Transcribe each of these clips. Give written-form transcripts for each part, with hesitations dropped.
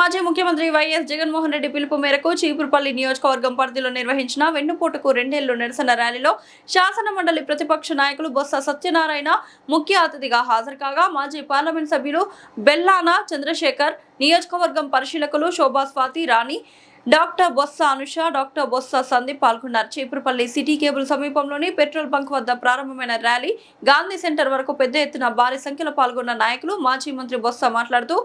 మాజీ ముఖ్యమంత్రి వైఎస్ జగన్మోహన్ రెడ్డి పిలుపు మేరకు చీపురుపల్లి నియోజకవర్గం పరిధిలో నిర్వహించిన వెన్నుపోటుకు 2 ఏళ్ల నిరసన ర్యాలీలో శాసన మండలి ప్రతిపక్ష నాయకులు బొత్స సత్యనారాయణ ముఖ్య అతిథిగా హాజరు కాగా మాజీ పార్లమెంట్ సభ్యులు బెల్లాన చంద్రశేఖర్, నియోజకవర్గం పరిశీలకులు శోభా స్వాతి రాణి, డాక్టర్ బొత్స అనుష, డాక్టర్ బొత్స సందీప్ పాల్గొన్నారు. చీపురుపల్లి సిటీ కేబుల్ సమీపంలోని పెట్రోల్ బంక్ వద్ద ప్రారంభమైన ర్యాలీ గాంధీ సెంటర్ వరకు పెద్ద ఎత్తున భారీ సంఖ్యలో పాల్గొన్న నాయకులు మాజీ మంత్రి బొత్స మాట్లాడుతూ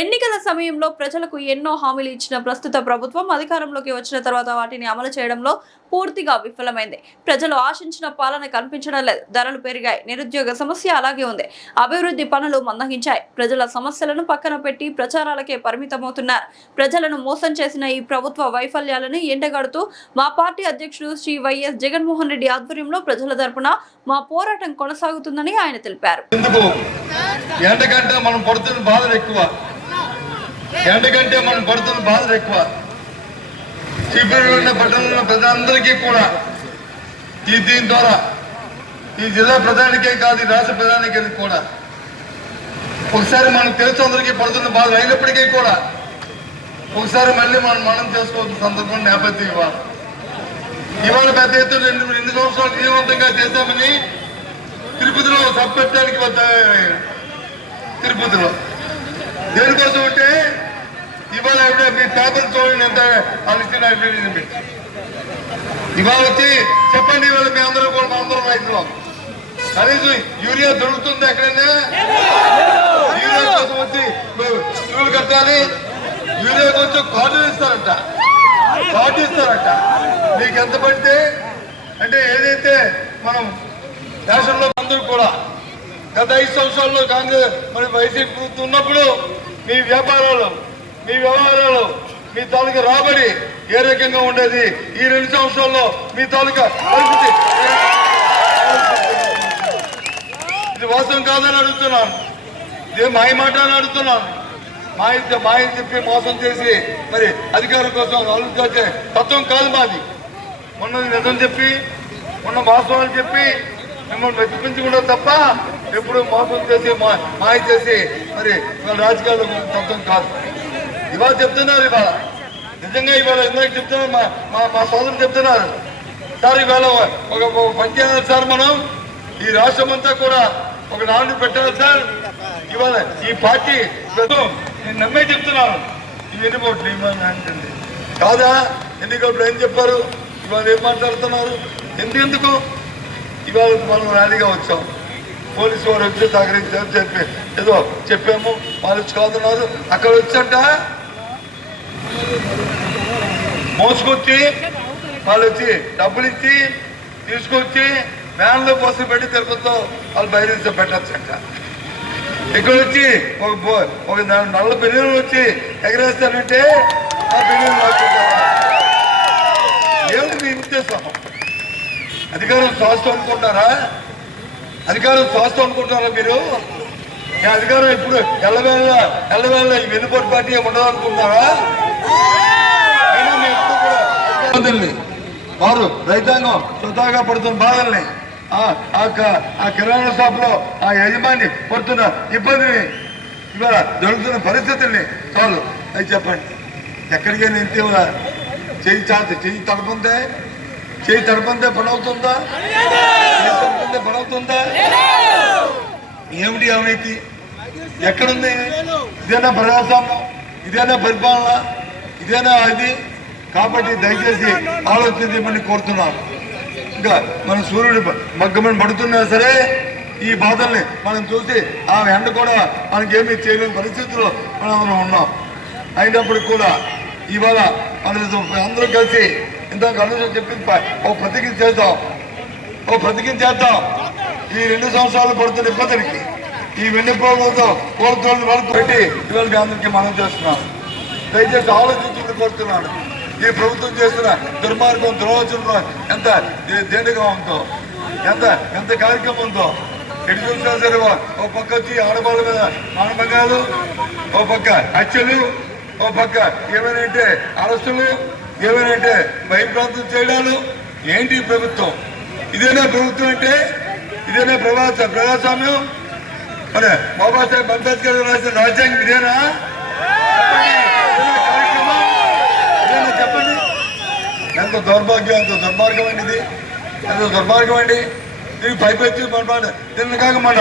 ఎన్నికల సమయంలో ప్రజలకు ఎన్నో హామీలు ఇచ్చిన ప్రస్తుత ప్రభుత్వం అధికారంలోకి వచ్చిన తర్వాత వాటిని అమలు చేయడంలో పూర్తిగా విఫలమైంది. ప్రజలు ఆశించిన పాలన కనిపించడం లేదు. ధరలు పెరిగాయి. నిరుద్యోగ సమస్య అలాగే ఉంది. అభివృద్ధి పనులు మందగించాయి. ప్రజల సమస్యలను పక్కన పెట్టి ప్రచారాలకే పరిమితమవుతున్నారు. ప్రజలను మోసం చేసిన ఈ ప్రభుత్వ వైఫల్యాలను ఎండగడుతూ మా పార్టీ అధ్యక్షుడు శ్రీ వైఎస్ జగన్మోహన్ రెడ్డి ఆధ్వర్యంలో ప్రజల తరపున మా పోరాటం కొనసాగుతుందని ఆయన తెలిపారు. చీపురులో పట్టణంలో ప్రజలందరికీ కూడా దీని ద్వారా ఈ జిల్లా ప్రధానికే కాదు, ఈ రాష్ట్ర ప్రధానికి కూడా ఒకసారి మనకు తెలుసు అందరికీ పడుతున్న బాధ అయినప్పటికీ కూడా ఒకసారి మళ్ళీ మనం చేసుకోవాల్సిన సందర్భం నేపథ్యం ఇవాళ పెద్ద ఎత్తున 2 సంవత్సరాలు విజయవంతంగా చేశామని తిరుపతిలో సభ పెట్టడానికి తిరుపతిలో దేనికోసం అంటే ఇవాళ మీ పేపర్ చూడండి ఎంత అనిచ్చిన ఇవాళ వచ్చి చెప్పండి. ఇవాళ మీ అందరూ కూడా మా అందరం రైతులు కనీసం యూరియా దొరుకుతుంది ఎక్కడైనా? యూరియా కోసం వచ్చి స్కూల్ కట్టాలి. యూరియా కొంచెం కార్డు ఇస్తారంట మీకు ఎంత పడితే అంటే ఏదైతే మనం దేశంలో అందరూ కూడా గత 5 సంవత్సరాల్లో కాంగ్రెస్ మరి వైసీపీ ప్రభుత్వం ఉన్నప్పుడు మీ వ్యాపారాలు, మీ వ్యవహారాలు, మీ తాలూకా రాబడి ఏ రకంగా ఉండేది? ఈ 2 సంవత్సరాల్లో మీ తాలూకా పరిస్థితి ఇది వాస్తవం కాదని అడుగుతున్నాను. ఇదే మాయ అని అడుగుతున్నాను. మాయ చెప్పి మోసం చేసి మరి అధికారం కోసం ఆలోచించే తత్వం కాదు మాది. మొన్న నిజం చెప్పి మొన్న వాస్తవాలు చెప్పి మిమ్మల్ని మెప్పించకుండా తప్ప ఎప్పుడు మోసం చేసి మాయ చేసి మరి రాజకీయాల్లో తత్వం కాదు. ఇవాళ చెప్తున్నారు. ఇవాళ నిజంగా ఇవాళ ఇందాక చెప్తున్నారు, మా సోదరులు చెప్తున్నారు. సార్ ఇవాళ ఒక పని చేయాలి సార్, మనం ఈ రాష్ట్రం అంతా కూడా ఒక నాలుగు పెట్టాలి సార్. ఇవాళ ఈ పార్టీ నేను నమ్మే చెప్తున్నాను. ఈ ఎన్నిపోట్లు ఏమంటుంది కాదా? ఎన్నికప్పుడు ఏం చెప్పారు? ఇవాళ ఏం మాట్లాడుతున్నారు? ఎందుకు ఇవాళ మనం ర్యాలీగా వచ్చాం, పోలీసు వారు వచ్చి సహకరించారు చెప్పి ఏదో చెప్పాము, వాళ్ళు వచ్చి కాదున్నారు. అక్కడ వచ్చంట మోసుకొచ్చి వాళ్ళు వచ్చి డబ్బులు ఇచ్చి తీసుకొచ్చి వ్యాన్లో పోసి పెట్టి తిరుపతిలో వాళ్ళు బయట పెట్టచ్చంట. ఇక్కడ వచ్చి ఒక నల్ల బిల్లులు వచ్చి ఎగరేస్తానంటే ఆ బిల్లులు ఏమిటి మీ ఉద్దేశం? అధికారం శాస్త్రం అనుకుంటారా? అధికారం శాస్త్రం అనుకుంటారా మీరు? ఈ అధికారం ఇప్పుడు ఎల్లవేళ ఈ వెన్నుపోటు పార్టీ ఉండదు అనుకుంటారా? వారు రైతాంగం స్వతహాగా పడుతున్న బాధల్ని, ఆ కిరాణా షాప్ లో ఆ యజమాని పడుతున్న ఇబ్బందిని, ఇవాళ జరుగుతున్న పరిస్థితుల్ని చాలు అది చెప్పండి. ఎక్కడికైనా ఇంతే చెయ్యి తడపంతే పని అవుతుందా? పని అవుతుందా? ఏమిటి అవినీతి ఎక్కడుంది? ఇదేనా ప్రజాస్వామ్యం? ఇదేనా పరిపాలన? ఇదేనా అది? కాబట్టి దయచేసి ఆలోచించమని కోరుతున్నాను. ఇంకా మన సూర్యుడు మగ్గమని పడుతున్నా సరే ఈ బాధల్ని మనం చూసి ఆ ఎండ కూడా మనకేమీ చేయలేని పరిస్థితుల్లో మనం ఉన్నాం. అయినప్పుడు కూడా ఇవాళ అందరూ కలిసి ఇంతకు అనుసరి చెప్పింది ఓ ప్రతిజ్ఞ చేద్దాం. ఈ 2 సంవత్సరాలు పడుతున్న ఇబ్బందికి ఈ వెన్నుపోగులతో కోరుతోళ్ళు వరకు పెట్టి ఇవాళ మీ అందరికీ మనం చేస్తున్నాం. దయచేసి ఆలోచించింది కోరుతున్నాను. ఈ ప్రభుత్వం చేస్తున్న దుర్మార్గం, దుర్వచనం ఎంత దేనిగా ఉందో, ఎంత కార్యక్రమం ఉందో ఎటు చూసినా సరే ఓ పక్క వచ్చి ఆడవాళ్ళ మీద మానభంగాలు, ఓ పక్క హత్యలు, ఓ పక్క ఏమైనా అరెస్టులు, ఏమైనా భయప్రాంతం చేయడాలు. ఏంటి ప్రభుత్వం? ఇదేనా ప్రభుత్వం అంటే? ఇదేనా ప్రజాస్వామ్యం? మరి బాబాసాహెబ్ అంబేద్కర్ రాసిన రాజ్యాంగం ఇదేనా? చెప్పండి. ఎంత దౌర్భాగ్యం, ఎంత దుర్మార్గం అండి ఇది, ఎంత దుర్మార్గం అండి. దీనికి పైపెచ్చి నిన్న కాక మన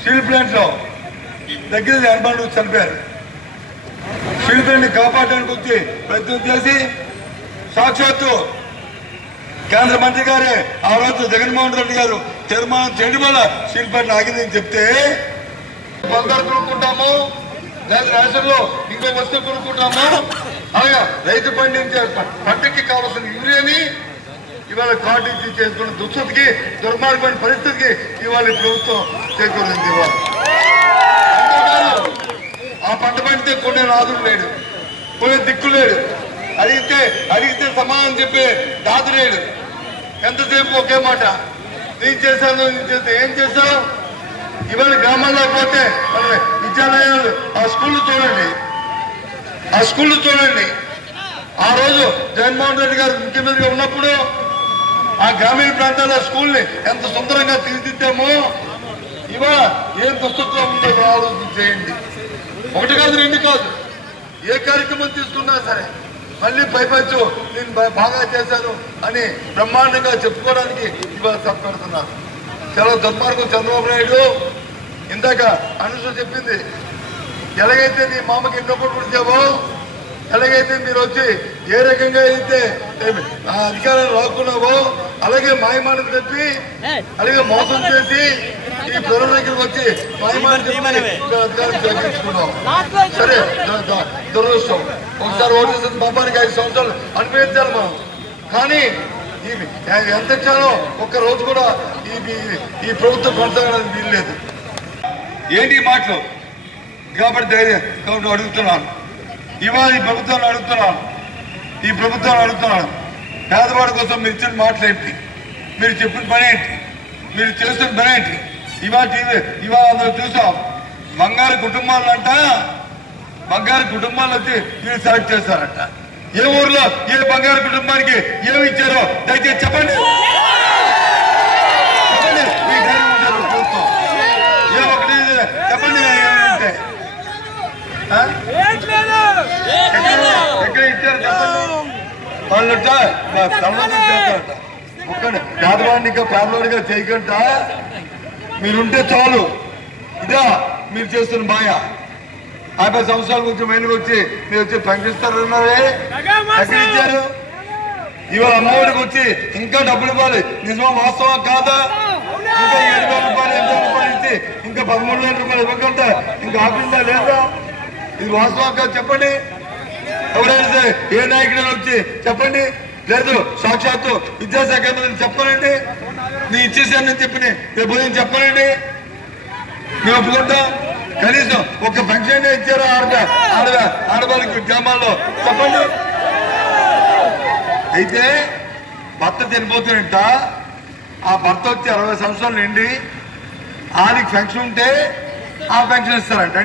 స్టీల్ ప్లాంట్లో దగ్గర 80 మంది చనిపోయారు. స్టీల్ ప్లాంట్ని కాపాడడానికి వచ్చి ప్రయత్నం చేసి సాక్షాత్తు కేంద్ర మంత్రి గారే ఆ రోజు జగన్మోహన్ రెడ్డి గారు తీర్మానం చేయడం వల్ల స్టీల్ ప్లాంట్ ఆగిందని చెప్తే బంగారు కొనుక్కుంటాము, లేదా రేషన్లో ఇంకో వస్తువు కొనుక్కుంటాము, అలాగే రైతు పండించే పంటకి కావాల్సిన యూరియాని ఇవాళ కార్డు ఇచ్చి చేసుకున్న దుస్థితికి, దుర్మార్గమైన పరిస్థితికి ఇవాళ ఈ ప్రభుత్వం చేకూరింది. ఇవాళ ఆ పంట పండితే కొనే నాదుడు లేడు, కొనే దిక్కు లేడు, అడిగితే సమాధానం చెప్పే దాదు లేడు. ఎంతసేపు ఒకే మాట, నేను చేశాను, నేను చేస్తే ఏం చేశావు. ఇవాళ గ్రామాల్లో పోతే మన విద్యాలయాలు ఆ స్కూళ్ళు చూడండి. ఆ రోజు జగన్మోహన్ రెడ్డి గారు ముఖ్యమంత్రిగా ఉన్నప్పుడు ఆ గ్రామీణ ప్రాంతాల స్కూల్ని ఎంత సుందరంగా తీర్చిదిద్దామో ఇవాళ ఏం దుస్థితిలో ఉందో ఆలోచన చేయండి. ఒకటి కాదు, రెండు కాదు, ఏ కార్యక్రమం తీసుకున్నా సరే మళ్ళీ పైపచ్చు నేను బాగా చేశాను అని బ్రహ్మాండంగా చెప్పుకోవడానికి ఇవాళ తప్పపెడుతున్నారు. చాలా దుర్మార్గం చంద్రబాబు నాయుడు. ఇందాక అనుష చెప్పింది, ఎలాగైతే నీ మామకి ఎన్నో కోట్లు ఇచ్చావో, ఎలాగైతే మీరు వచ్చి ఏ రకంగా అయితే ఆ అధికారాన్ని లాక్కున్నావో అలాగే మాయమాటలు చెప్పి అలాగే మోసం చేసి ఈ ప్రజల దగ్గరికి వచ్చి మాయమాటలు చెప్పి అధికారం చేయించుకున్నాం. సరే, దురదృష్టం. ఒకసారి ఓటేసిన పాపానికి 5 సంవత్సరాలు అనుభవించాలి మనం. కానీ ఎంత ఇచ్చానో ఒక్క రోజు కూడా ఈ ప్రభుత్వం కొనసాగడానికి వీల్లేదు. ఏంటి మాటలు కాబట్టి ధైర్యం కాబట్టి అడుగుతున్నాను. ఇవాళ ఈ ప్రభుత్వాన్ని అడుగుతున్నాను, పేదవాడి కోసం మీరు ఇచ్చిన మాటలు ఏంటి, మీరు చెప్పిన పని ఏంటి, మీరు చేస్తున్న పని ఏంటి. ఇవాళ అందరూ చూసాం, బంగారు కుటుంబాలు వచ్చి మీరు సెలెక్ట్ చేస్తారంట. ఏ ఊర్లో ఏ బంగారు కుటుంబానికి ఏమి ఇచ్చారో దయచేసి చెప్పండి. మీ ధైర్యం ఉంటారు ప్రభుత్వం. ఏ ఒకటి చెప్పండి. ఎక్కడ ఇచ్చారు చెప్పండి. వాళ్ళంట ఒక్కడే పేదవాడిని ఇంకా పేదవాడిగా చేయకుండా మీరుంటే చాలు. ఇదా మీరు చేస్తున్న మాయ. 50 సంవత్సరాల నుంచి మైలుకి వచ్చి మీరు వచ్చి ప్రకటిస్తారన్నారే, ఎక్కడ ఇచ్చారు. ఇవాళ అమ్మఒడికి వచ్చి ఇంకా డబ్బులు ఇవ్వాలి. నిజమా, వాస్తవం కాదా? ఇంకా 7,000 రూపాయలు 8,000 రూపాయలు ఇచ్చి ఇంకా 13,000 రూపాయలు ఇవ్వకుండా ఇంకా ఆపిందా లేదా? ఇది వాస్తవం కాదు చెప్పండి. ఎవరైనా సరే ఏ నాయకుడు వచ్చి చెప్పండి. లేదు, సాక్షాత్తు విద్యాశాఖ మంత్రి చెప్పనండి, నేను ఇచ్చేసానని చెప్పి రేపు ఉదయం చెప్పనండి, మేము ఒప్పుకుంటాం. కనీసం ఒక ఫంక్షన్ ఇచ్చారు ఆడవాళ్ళకి గ్రామాల్లో చెప్పండి. అయితే భర్త చనిపోతున్నట్ట, ఆ భర్త వచ్చి 60 సంవత్సరాలు నిండి ఆడికి ఫంక్షన్ ఉంటే ఆ ఫంక్షన్ ఇస్తారంట.